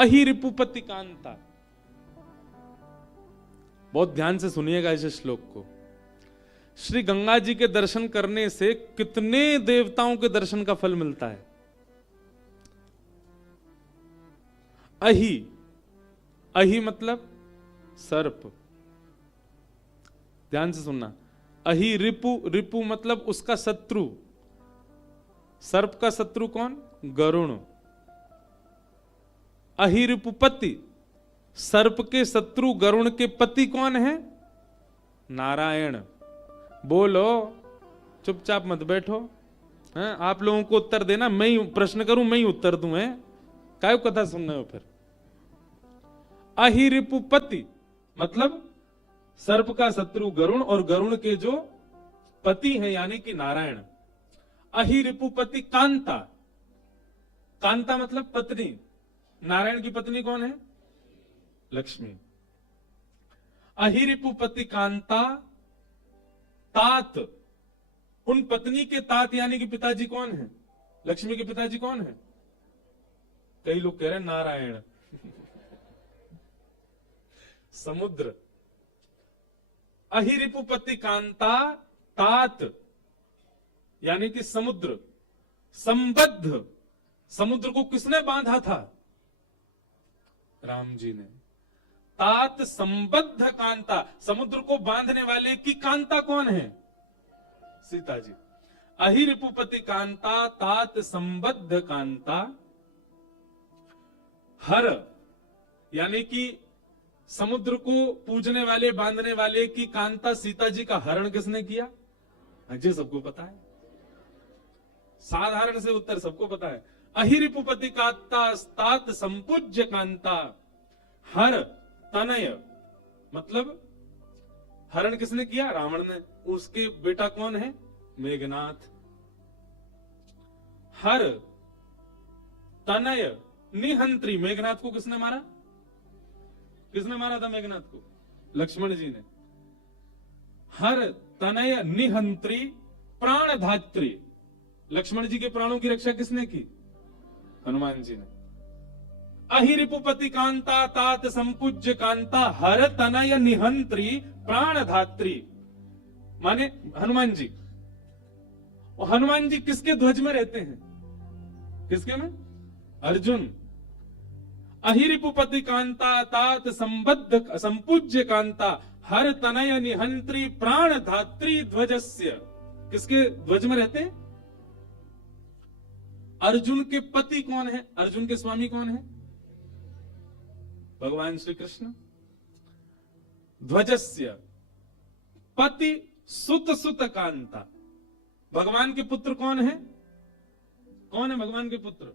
अहि रिपुपति कांता। बहुत ध्यान से सुनिएगा इस श्लोक को। श्री गंगा जी के दर्शन करने से कितने देवताओं के दर्शन का फल मिलता है। अहि, अहि मतलब सर्प। ध्यान से सुनना। अहि रिपु, रिपु मतलब उसका शत्रु। सर्प का शत्रु कौन? गरुण। अहि रिपुपति, सर्प के शत्रु गरुण के पति कौन है? नारायण। बोलो, चुपचाप मत बैठो हैं? आप लोगों को उत्तर देना, मैं ही प्रश्न करूं, मैं ही उत्तर दूं। है काय कथा सुन रहे हो फिर? अहि रिपुपति मतलब सर्प का शत्रु गरुण और गरुण के जो पति हैं यानी कि नारायण। अहि रिपुपति कांता, कांता मतलब पत्नी। नारायण की पत्नी कौन है? लक्ष्मी। अहि रिपुपति कांता तात, उन पत्नी के तात यानी कि पिताजी कौन है? लक्ष्मी के पिताजी कौन है? कई लोग कह रहे हैं नारायण। समुद्र। अहि रिपुपति कांता तात यानी कि समुद्र। संबद्ध, समुद्र को किसने बांधा था? राम जी ने। तात संबद्ध कांता, समुद्र को बांधने वाले की कांता कौन है? सीता जी। अहि रिपुपति कांता तात संबद्ध कांता। हर यानी कि समुद्र को पूजने वाले बांधने वाले की कांता सीता जी का हरण किसने किया? जी सबको पता है, साधारण से उत्तर सबको पता है। अहि रिपुपति कांता तात संपूज्य कांता। हर तनय मतलब हरण किसने किया? रावण ने। उसके बेटा कौन है? मेघनाथ। हर तनय निहंत्री, मेघनाथ को किसने मारा? किसने मारा था मेघनाथ को? लक्ष्मण जी ने। हर तनय निहंत्री प्राणधात्री, लक्ष्मण जी के प्राणों की रक्षा किसने की? हनुमान जी ने। अहि रिपुपति कांता तात संपूज्य कांता हर तनय निहंत्री प्राणधात्री, माने हनुमान जी। और हनुमान जी किसके ध्वज में रहते हैं? किसके में? अर्जुन। अहि रिपुपति कांता तात संबद्ध संपूज्य कांता हर तनय निहंत्री प्राणधात्री ध्वजस्य, किसके ध्वज में रहते हैं? अर्जुन के पति कौन है? अर्जुन के स्वामी कौन है? भगवान श्री कृष्ण। ध्वजस्य पति सुत सुत कांता, भगवान के पुत्र कौन है? कौन है भगवान के पुत्र?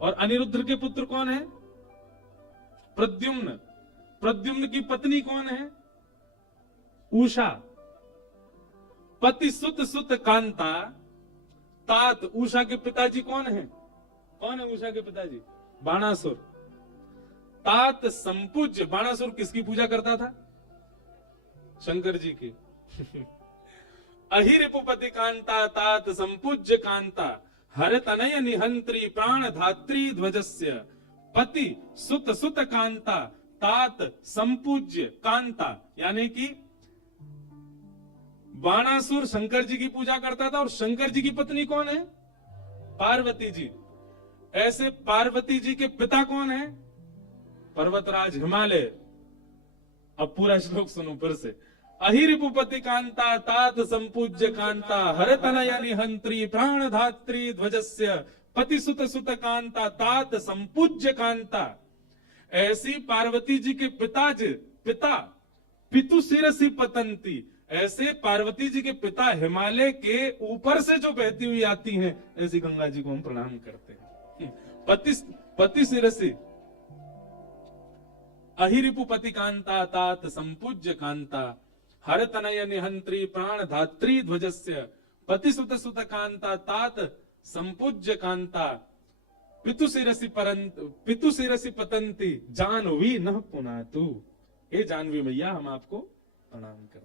और अनिरुद्ध के पुत्र कौन है? प्रद्युम्न। प्रद्युम्न की पत्नी कौन है? उषा। पति सुत सुत कांता तात, उषा के पिताजी कौन है? कौन है उषा के पिताजी? बाणासुर। तात संपूज्य, बाणासुर किसकी पूजा करता था? शंकर जी की। अहि रिपुपति कांता तात संपूज्य कांता हर तनय निहंत्री प्राणधात्री ध्वजस्य पति सुत सुत कांता तात संपूज्य कांता, यानी कि बाणासुर शंकर जी की पूजा करता था और शंकर जी की पत्नी कौन है? पार्वती जी। ऐसे पार्वती जी के पिता कौन है? पर्वतराज हिमालय। अब पूरा श्लोक सुनो फिर से। अहि रिपुपति कांता तात संपूज्य कांता हर तनय निहंत्री प्राणधात्री ध्वजस्य पति सुत सुत कांता तात संपूज्य कांता। ऐसी पार्वती जी के पिता पितु शिरसि पतंती, ऐसे पार्वती जी के पिता हिमालय के ऊपर से जो बहती हुई आती हैं, ऐसी गंगा जी को हम प्रणाम करते हैं। पति शिरसि। अहि रिपुपति कांता तात संपूज्य कांता हर तनय निहंत्री प्राणधात्री ध्वजस्य पति सुत सुत कांता तात संपूज्य कांता पितु शिरसि पतंती जानवी न पुनातु। हे जानवी मैया, हम आपको प्रणाम करते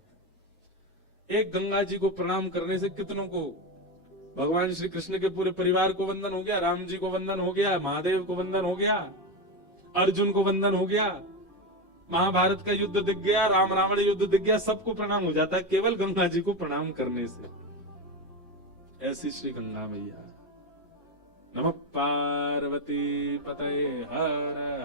हैं। एक गंगा जी को प्रणाम करने से कितनों को भगवान श्री कृष्ण के पूरे परिवार को वंदन हो गया, राम जी को वंदन हो गया, महादेव को वंदन हो गया। अर्जुन को वंदन हो गया, महाभारत का युद्ध दिख गया, राम रावण युद्ध दिख गया, सबको प्रणाम हो जाता है केवल गंगा जी को प्रणाम करने से। ऐसी श्री गंगा मैया। नमः पार्वती पतये हर